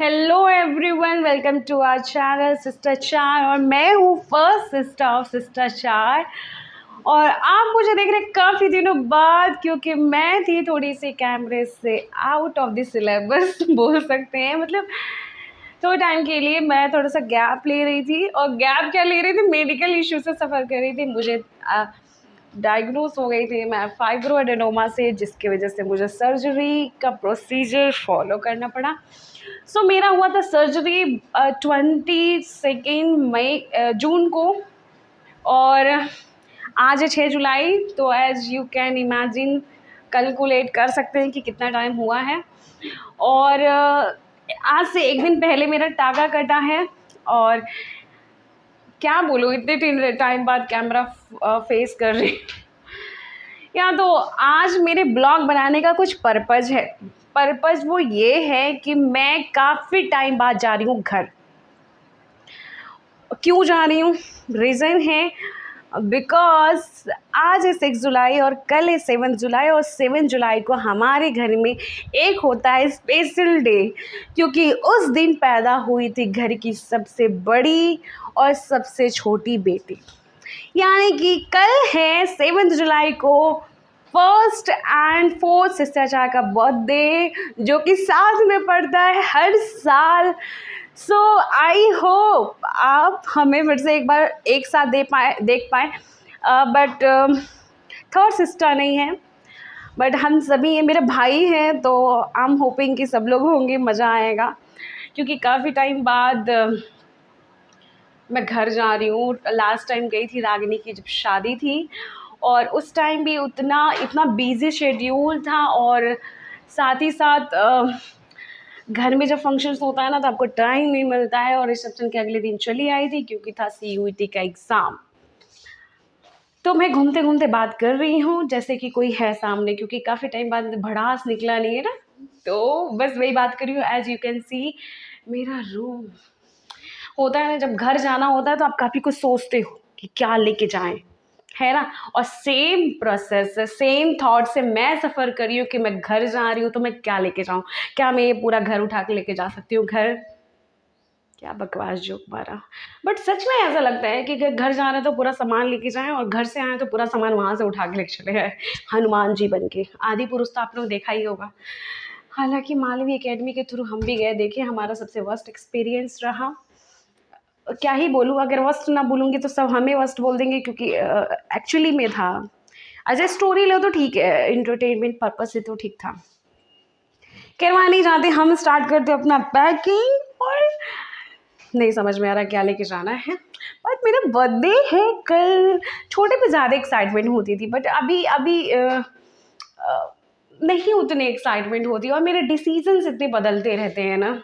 Hello everyone, welcome to our channel sister चार। और मैं हूँ फर्स्ट सिस्टर ऑफ सिस्टर चार। और आप मुझे देख रहे हैं काफ़ी दिनों बाद, क्योंकि मैं थी थोड़ी सी कैमरे से आउट ऑफ द सिलेबस बोल सकते हैं। मतलब तो टाइम के लिए मैं थोड़ा सा गैप ले रही थी। और गैप क्या ले रही थी, मेडिकल इशू से सफ़र कर रही थी। मुझे डायग्नोस हो गई थी मैं फाइब्रो एडेनोमा से, जिसकी वजह से मुझे सर्जरी का प्रोसीजर फॉलो करना पड़ा। मेरा हुआ था सर्जरी 22 जून को, और आज है 6 जुलाई। तो as you can imagine, calculate कर सकते हैं कि कितना टाइम हुआ है। और आज से एक दिन पहले मेरा टाका कटा है। और क्या बोलूँ, इतने टाइम बाद कैमरा फेस कर रही या। तो आज मेरे ब्लॉग बनाने का कुछ पर्पज़ है। पर्पज़ वो ये है कि मैं काफ़ी टाइम बाद जा रही हूँ घर। क्यों जा रही हूँ, रीज़न है बिकॉज आज है 6 जुलाई और कल है 7 जुलाई। और 7 जुलाई को हमारे घर में एक होता है स्पेशल डे, क्योंकि उस दिन पैदा हुई थी घर की सबसे बड़ी और सबसे छोटी बेटी। यानी कि कल है 7 जुलाई को फर्स्ट एंड फोर्थ शिष्टाचार का बर्थडे, जो कि साथ में पड़ता है हर साल। आई होप आप हमें फिर से एक बार एक साथ देख पाए। बट थर्ड सिस्टर नहीं है, बट हम सभी हैं, मेरे भाई हैं। तो आई एम होपिंग कि सब लोग होंगे, मज़ा आएगा। क्योंकि काफ़ी टाइम बाद मैं घर जा रही हूँ। लास्ट टाइम गई थी रागिनी की जब शादी थी, और उस टाइम भी इतना बिजी शेड्यूल था। और साथ ही साथ घर में जब फंक्शंस होता है ना, तो आपको टाइम नहीं मिलता है। और रिसेप्शन के अगले दिन चली आई थी, क्योंकि था CUET का एग्ज़ाम। तो मैं घूमते घूमते बात कर रही हूँ जैसे कि कोई है सामने, क्योंकि काफ़ी टाइम बाद भड़ास निकला नहीं है ना। तो बस वही बात कर रही हूँ। एज यू कैन सी, मेरा रूम होता है ना, जब घर जाना होता है तो आप काफ़ी कुछ सोचते हो कि क्या लेके जाएं, है ना। और सेम प्रोसेस से, सेम थॉट से मैं सफ़र कर रही हूँ कि मैं घर जा रही हूँ तो मैं क्या लेके जाऊँ। क्या मैं ये पूरा घर उठा के लेके जा सकती हूँ घर? क्या बकवास जोक मारा। बट सच में ऐसा लगता है कि अगर घर जा रहे हैं तो पूरा सामान लेके जाएं, और घर से आए तो पूरा सामान वहाँ से उठा के लेके चले गए, हनुमान जी बन के। आदि पुरुष तो आप लोग देखा ही होगा। हालांकि मालवी एकेडमी के थ्रू हम भी गए, देखे, हमारा सबसे वर्स्ट एक्सपीरियंस रहा। क्या ही बोलूँ, अगर वर्स्ट ना बोलूँगी तो सब हमें वर्स्ट बोल देंगे, क्योंकि एक्चुअली में था। एज ए स्टोरी लो तो ठीक है, इंटरटेनमेंट पर्पज से तो ठीक था। कहवा नहीं जाते, हम स्टार्ट करते अपना पैकिंग। और नहीं समझ में आ रहा क्या लेके जाना है। बट मेरा बर्थडे है कल। छोटे पे ज़्यादा एक्साइटमेंट होती थी, बट अभी अभी नहीं उतनी एक्साइटमेंट होती। और मेरे डिसीजंस इतने बदलते रहते हैं ना।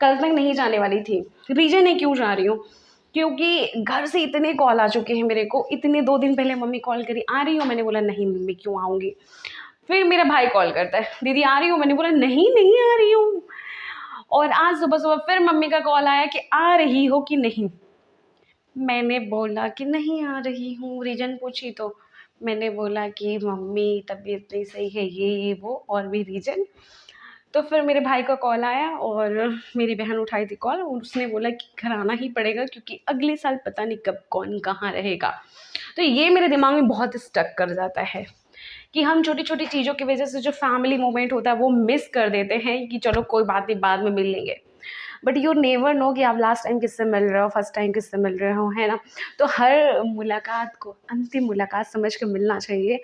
कल तक नहीं जाने वाली थी। रीजन है क्यों जा रही हूँ, क्योंकि घर से इतने कॉल आ चुके हैं मेरे को। इतने 2 दिन पहले मम्मी कॉल करी, आ रही हो? मैंने बोला नहीं मम्मी, क्यों आऊँगी। फिर मेरा भाई कॉल करता है, दीदी आ रही हूँ? मैंने बोला नहीं नहीं आ रही हूँ। और आज सुबह सुबह फिर मम्मी का कॉल आया कि आ रही हो कि नहीं। मैंने बोला कि नहीं आ रही हूँ। रीजन पूछी तो मैंने बोला कि मम्मी तबीयत नहीं सही है, ये वो और भी रीजन। तो फिर मेरे भाई का कॉल आया, और मेरी बहन उठाई थी कॉल, और उसने बोला कि घर आना ही पड़ेगा, क्योंकि अगले साल पता नहीं कब कौन कहाँ रहेगा। तो ये मेरे दिमाग में बहुत स्टक कर जाता है कि हम छोटी छोटी चीज़ों की वजह से जो फैमिली मोमेंट होता है वो मिस कर देते हैं, कि चलो कोई बात नहीं, बाद में मिल लेंगे। बट यू नेवर नो कि आप लास्ट टाइम किससे मिल रहे हो, फर्स्ट टाइम किससे मिल रहे हो, है ना। तो हर मुलाकात को अंतिम मुलाकात समझ कर मिलना चाहिए,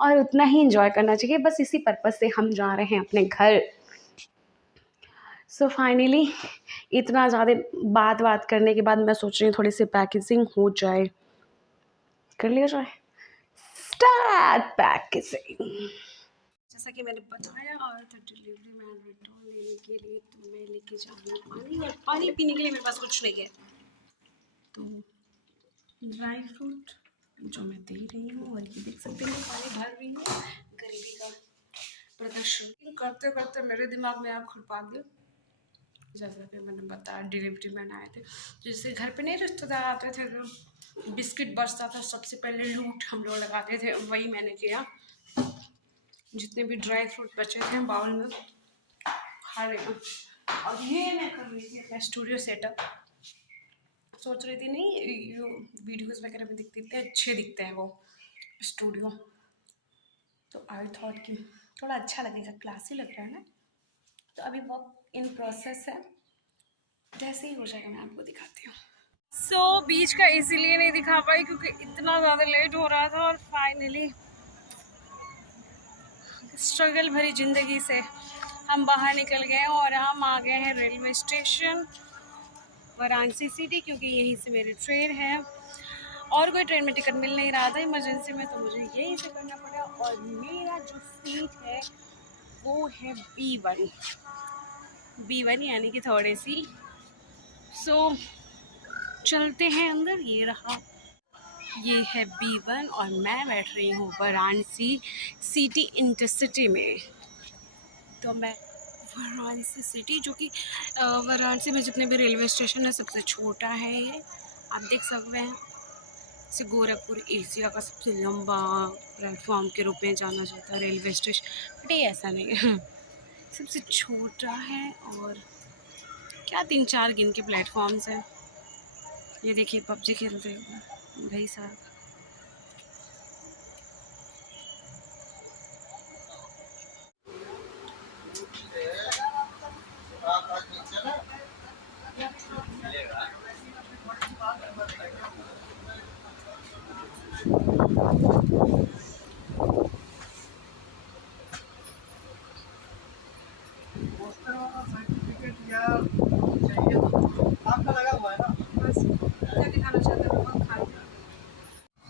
और उतना ही इंजॉय करना चाहिए। बस इसी पर्पज़ से हम जा रहे हैं अपने घर। फाइनली इतना ज़्यादा बात करने के बाद मैं सोच रही हूँ थोड़ी सी पैकेजिंग हो जाए। कर लिया जाए, स्टार्ट पैकेजिंग। जैसा कि मैंने बताया, और था डिलीवरी मैन रिटर्न लेने के लिए। तो मैं लेके जाना पानी, और पानी पीने के लिए मेरे पास कुछ नहीं है। तो ड्राई फ्रूट जो मैं दे रही हूँ, और ये देख सकते हैं पानी भर रही हूँ। गरीबी का प्रदर्शन करते करते मेरे दिमाग में आप खुद पा गए। जैसा कि मैंने बताया, डिलीवरी मैन आए थे। जैसे घर पे नहीं रिश्तेदार आते थे तो बिस्किट बरसता था, सबसे पहले लूट हम लोग लगाते थे, वही मैंने किया। जितने भी ड्राई फ्रूट बचे थे बाउल में खा रहे हैं। और ये मैं कर रही थी अपना स्टूडियो सेटअप। सोच रही थी नहीं वीडियोस वगैरह में दिखते इतने अच्छे दिखते हैं वो स्टूडियो, तो आई थॉट कि थोड़ा अच्छा लगेगा, क्लासी लग रहा है ना। तो अभी वर्क इन प्रोसेस है, जैसे ही हो जाएगा मैं आपको दिखाती हूँ। सो बीच का इसीलिए नहीं दिखा पाई क्योंकि इतना ज़्यादा लेट हो रहा था, और फाइनली स्ट्रगल भरी ज़िंदगी से हम बाहर निकल गए और हम आ गए हैं रेलवे स्टेशन वाराणसी सिटी, क्योंकि यहीं से मेरी ट्रेन है और कोई ट्रेन में टिकट मिल नहीं रहा था इमरजेंसी में, तो मुझे यहीं से करना पड़ा। और मेरा जो सीट है वो है B1 यानी कि थर्ड AC। सो चलते हैं अंदर, ये रहा, ये है B1 और मैं बैठ रही हूँ वाराणसी सिटी इंटरसिटी में। तो मैं वाराणसी सिटी, जो कि वाराणसी में जितने भी रेलवे स्टेशन है सबसे छोटा है ये, आप देख सकते हैं। जैसे गोरखपुर एशिया का सबसे लंबा प्लेटफॉर्म के रूप में जाना जाता है रेलवे स्टेशन, बट ये ऐसा नहीं है, सबसे छोटा है। और क्या 3-4 गिन के प्लेटफॉर्म्स हैं। ये देखिए PUBG खेलते हुए भाई साहब।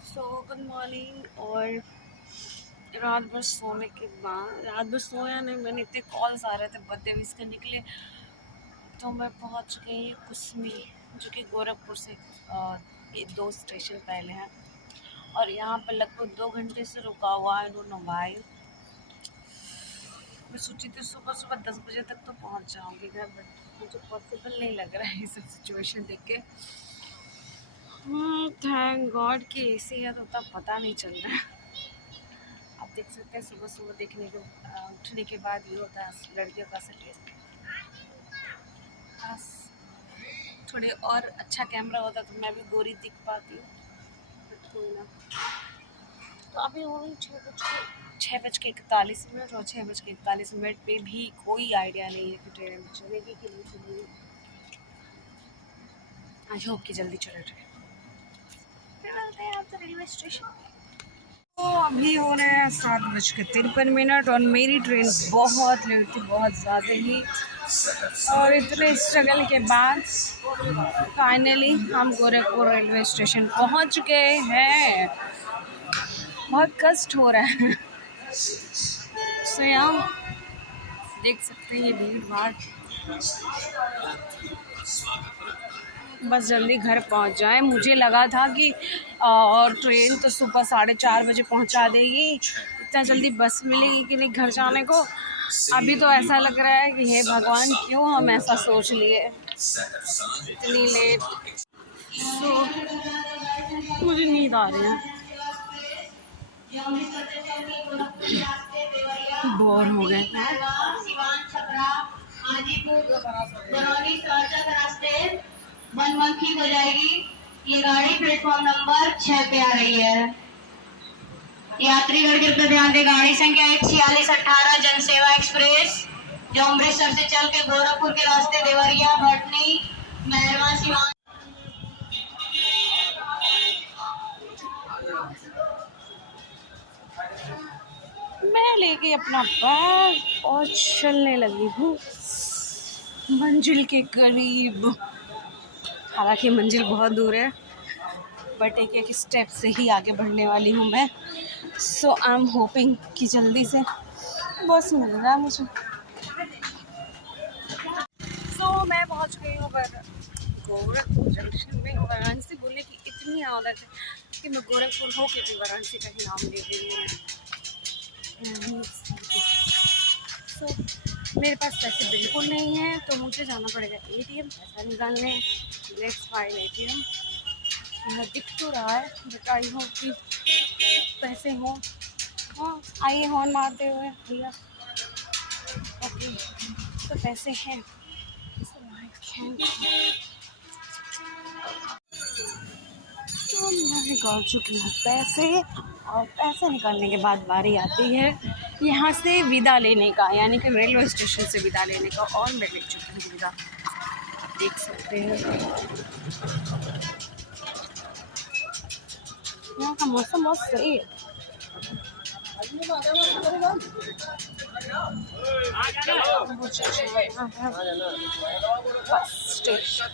So good morning. और रात भर सोने के बाद, रात भर सोया नहीं मैंने, इतने कॉल्स आ रहे थे बर्थडे विश करने के लिए। तो मैं पहुंच गई कुसमी, जो कि गोरखपुर से 2 स्टेशन पहले है, और यहाँ पर लगभग 2 घंटे से रुका हुआ है। Don't know why. मैं सोची थी सुबह सुबह 10 बजे तक तो पहुँच जाऊँगी घर, बट मुझे पॉसिबल नहीं लग रहा है ये सब सिचुएशन देख के। थैंक गॉड कि AC है तो तब पता नहीं चल रहा है। आप देख सकते हैं सुबह सुबह देखने को उठने के बाद ये होता है लड़कियों का सेट। बस थोड़े और अच्छा कैमरा होता तो मैं भी गोरी दिख पाती हूँ, बट कोई ना। तो अभी हो गई 6:41 और 6:41 पे भी कोई आइडिया नहीं है कि ट्रेन चलेगी कि नहीं चलेगी। आई होप कि जल्दी चले ट्रेन। फिर मिलते हैं आपसे रेलवे स्टेशन। तो अभी हो रहे हैं 7:53 और मेरी ट्रेन बहुत लेट थी, बहुत ज़्यादा ही। और इतने स्ट्रगल के बाद फाइनली हम गोरखपुर रेलवे स्टेशन पहुंच गए हैं। बहुत कष्ट हो रहा है। सो यहाँ देख सकते हैं ये भीड़ भाड़, बस जल्दी घर पहुंच जाए। मुझे लगा था कि और ट्रेन तो सुबह 4:30 बजे पहुंचा देगी, इतना जल्दी बस मिलेगी कि नहीं घर जाने को। अभी तो ऐसा लग रहा है कि हे भगवान क्यों हम ऐसा सोच लिए, इतनी लेट। सो मुझे नींद आ रही है, बोर हो गए। बनमनखी हो जाएगी। ये गाड़ी प्लेटफॉर्म नंबर 6 पे आ रही है। यात्रीगण कृपया ध्यान दें, गाड़ी संख्या 14618 जनसेवा एक्सप्रेस, जो अमृतसर से चल के गोरखपुर के रास्ते देवरिया, भटनी, मेहरवा, सिवान। मैं लेके अपना बैग और चलने लगी हूँ मंजिल के करीब। हालांकि मंजिल बहुत दूर है, बट एक एक स्टेप से ही आगे बढ़ने वाली हूँ मैं। सो आई एम होपिंग कि जल्दी से बस मिल रहा है मुझे। सो मैं पहुँच गई हूँ गोरखपुर जंक्शन में। वाराणसी बोलने की इतनी आदत है कि मैं गोरखपुर होकर भी वाराणसी का ही नाम ले रही हूँ। सो मेरे पास पैसे बिल्कुल नहीं है, तो मुझे जाना पड़ेगा ATM पैसा निकालने। Let's file ATM। यहाँ दिख तो रहा है, बट आई होप कि पैसे हों। हाँ आइए हॉर्न मारते हुए भैया। ओके, तो पैसे हैं, तो मैं निकाल चुकी हूँ पैसे, और पैसे निकालने के बाद बारी आती है यहाँ से विदा लेने का, यानी कि रेलवे स्टेशन से विदा लेने का। और मैं ले चुकी हूँ विदा, देख सकते हैं। यहाँ का मौसम बहुत सही है। बस स्टेशन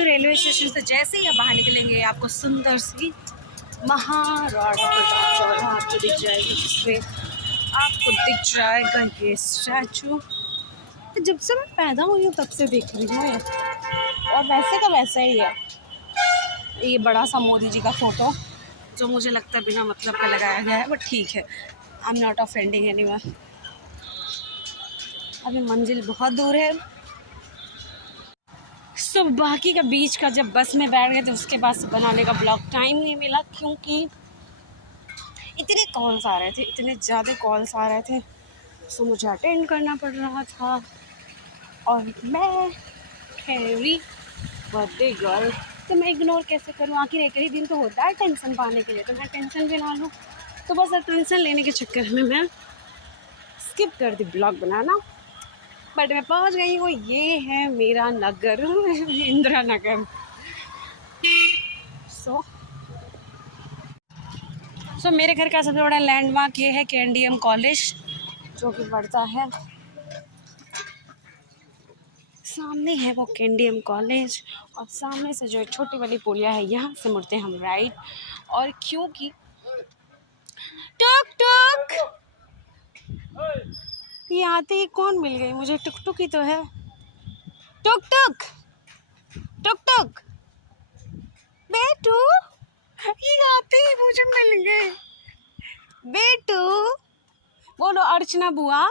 रेलवे स्टेशन से जैसे ही आप बाहर निकलेंगे आपको सुंदर सी महाराणा प्रताप चौराहा आपको दिख जाएगी, जिसपे आपको दिख जाएगा ये स्टैचू। जब से मैं पैदा हुई हूँ तब से देख रही हूँ, और वैसे का वैसा ही है। ये बड़ा सा मोदी जी का फ़ोटो जो मुझे लगता है बिना मतलब का लगाया गया है, बट ठीक है, I am not offending anyone. अभी मंजिल बहुत दूर है। सो बाकी का बीच का जब बस में बैठ गए तो उसके बाद बनाने का ब्लॉग टाइम नहीं मिला, क्योंकि इतने कॉल्स आ रहे थे, इतने ज़्यादा कॉल्स आ रहे थे, सो मुझे अटेंड करना पड़ रहा था। और मैं ठहरी बर्थडे गर्ल, तो मैं इग्नोर कैसे करूँ? आखिर एक ही दिन तो होता है टेंशन पाने के लिए, तो मैं टेंशन भी ना लूँ। तो बस टेंशन लेने के चक्कर में मैं स्किप कर दी ब्लॉग बनाना। बट मैं पहुंच गई हूँ, ये है मेरा नगर इंदिरा नगर। सो मेरे घर का सबसे बड़ा लैंडमार्क ये है केएनडीएम कॉलेज, जो कि पड़ता है सामने है वो केएनडीएम कॉलेज। और सामने से जो छोटी वाली पुलिया है, यहाँ से मुड़ते हम राइट। और क्योंकि टुक टुक ये आते ही कौन मिल गई मुझे? टुक टुक ही तो है। टुक टुक टुक टुक बेटू, ये आते ही मुझे मिल गए। बेटू बोलो, अर्चना बुआ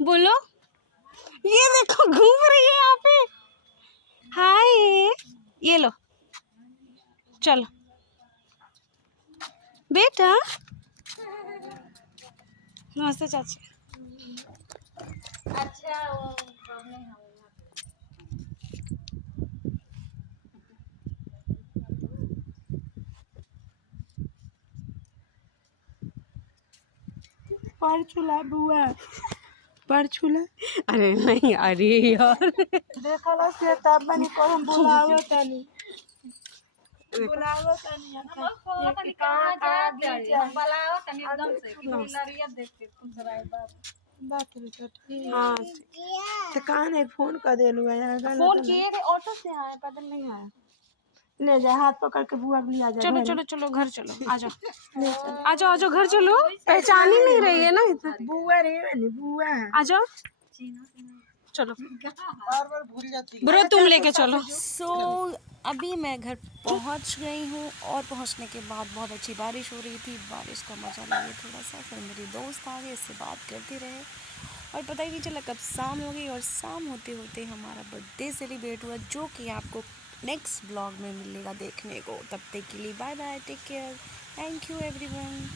बोलो। ये देखो घूम रही है यहाँ पे। हाय, ये लो, चलो बेटा। नमस्ते चाची। अच्छा वो परछुला बुआ, परछुला। अरे नहीं, अरे यार देखला से तब बनी को हम बुलाओ तनी ये कहां कहां गए हम बुलाओ तनी एकदम से कि लड़िया देख के खुश रहे बात रे तो ठीक। हाँ, तो कहां नहीं फोन कर देलु यार, फोन किए थे, ऑटो से आए, पैदल नहीं आए। ले जा हाथ पकड़ के बुआ भी आ जा। चलो चलो चलो घर चलो, आ जाओ आ जाओ आ जाओ घर चलो। पहचान ही नहीं रही है ना इतना। बुआ रे नहीं बुआ आ जाओ चलो, बार भूल जाती ब्रो तुम लेके चलो। अभी मैं घर पहुंच गई हूँ, और पहुंचने के बाद बहुत अच्छी बारिश हो रही थी। बारिश का मज़ा लिए थोड़ा सा, फिर मेरी दोस्त आ गई, इससे बात करते रहे, और पता ही नहीं चला कब शाम हो गई। और शाम होते होते हमारा बर्थडे सेलिब्रेट हुआ, जो कि आपको नेक्स्ट ब्लॉग में मिलेगा देखने को। तब तक के लिए bye bye, take care, thank you everyone.